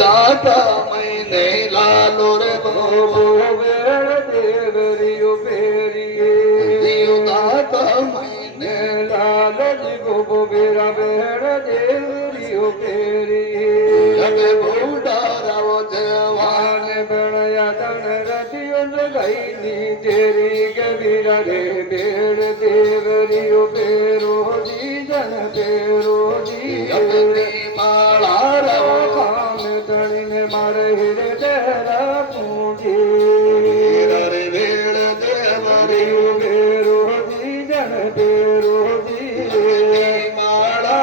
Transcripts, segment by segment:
दाता मैंने लालो रे बाबो વેણ દેવરિયો પેરીએ दियो दाता मैंने લાલજી ગોબો બેરા વેણ દેવરિયો પેરીએ लगे बूढ़ा राव जवान વાને બણયા તણ રતિયો ગઈની તેરી ગવીરા રે વેણ દેવરિયો પેરો જીજન પેરો જી अपनी माला राव કામ ધણીને મારે હિરે તેરા પૂજી रे वेड़ देवरी બેરો જીજન પેરો જી अपनी माला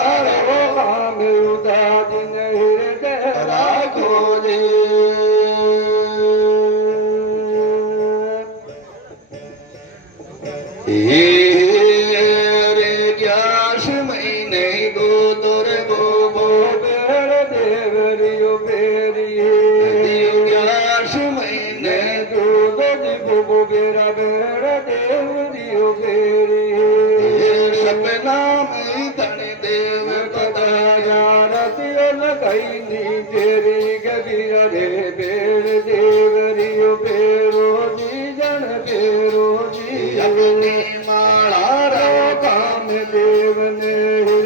કામ ઉદાદીન હિરે તેરા राखो जी रे ग्यास महीने दो तोर गोबो વેણ દેવરિયો પેરીએ दियो ग्यास महीने દૂધજી ગોબો બેરા વેણ દેવરિયો પેરીએ सपना में धन देव कदा રતિયો લગાઈની તેરી ગવીરા રે વેણ દેવરિયો પેરો જીજન પેરો જી अपनी माला राव કામ દેવને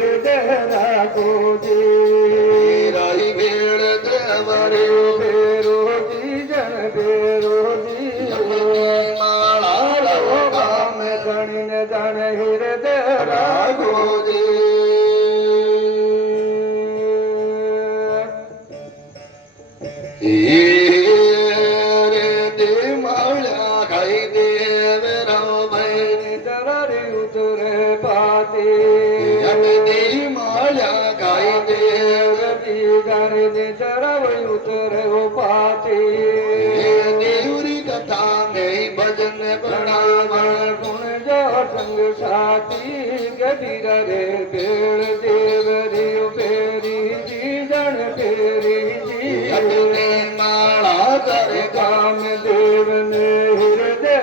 હૃદય રાખો જી राही वेड़ देवरी પેરો જીજન પેરો જી अपनी माला राव કામ ધણીને જાણ હૃદય રાખો राखो जी रे दे माला खाई देव राव भाई તરારી ઉતરે પાતે अपनी माला खाई देव રતી જાણે ચરાવઈ ઉતરે પાતે देवरी कथा में भजन प्रणाम ગુણ જો સંગ સાથી ગઢીરા રે પેળ દેવરી પેરી જીજણ પેરી જી अपनी माला कर કામ દેવને હૃદય